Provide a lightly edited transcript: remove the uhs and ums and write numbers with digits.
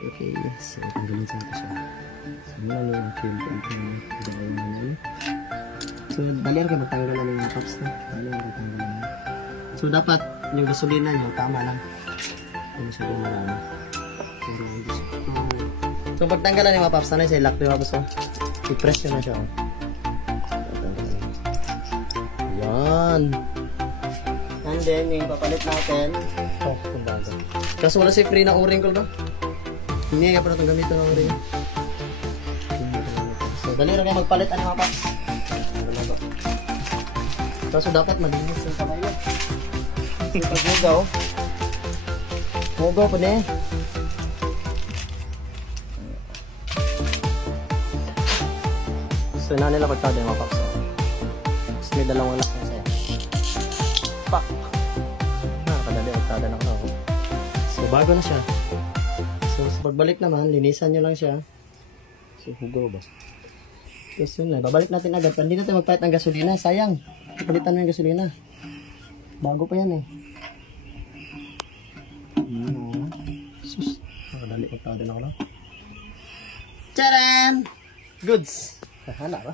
Okay, so tanggalin sa ito siya. So mula nyo yung film ko ito. So dali rin kayo magtanggal na yung tops na. Dali rin kayo tanggal na. So dapat yung gasolina nyo tama lang. Hindi masyadong marami. So pagtanggalan yung mga paps na siya, lock yung mga paps. I-press nyo na siya. Yan. And then yung papalit natin. Oh, kung bago. Kaso wala si free na o-ring ko ba? Hindi nga pa itong gamito ng ring. So, dali rin kayo magpalit ang mga paps. Kaso dapat malinis yung kamay mo. Pag mugaw. Mugaw po na eh. So, na nila pagkada yung mga paps. Tapos may dalawang lock na sa'yo. Pak! Nakakadali pagkada ng ako. So, bago na siya. So, sa pagbalik naman, linisan nyo lang siya. So, hugaw ba? Yes, yun na. Babalik natin agad. Hindi natin magpalit ng gasolina. Sayang. Palitan mo yung gasolina. Bago pa yan eh. Sus. Nakadali ko. Tawad na ako lang. Tcharam! Goods! Hala ba?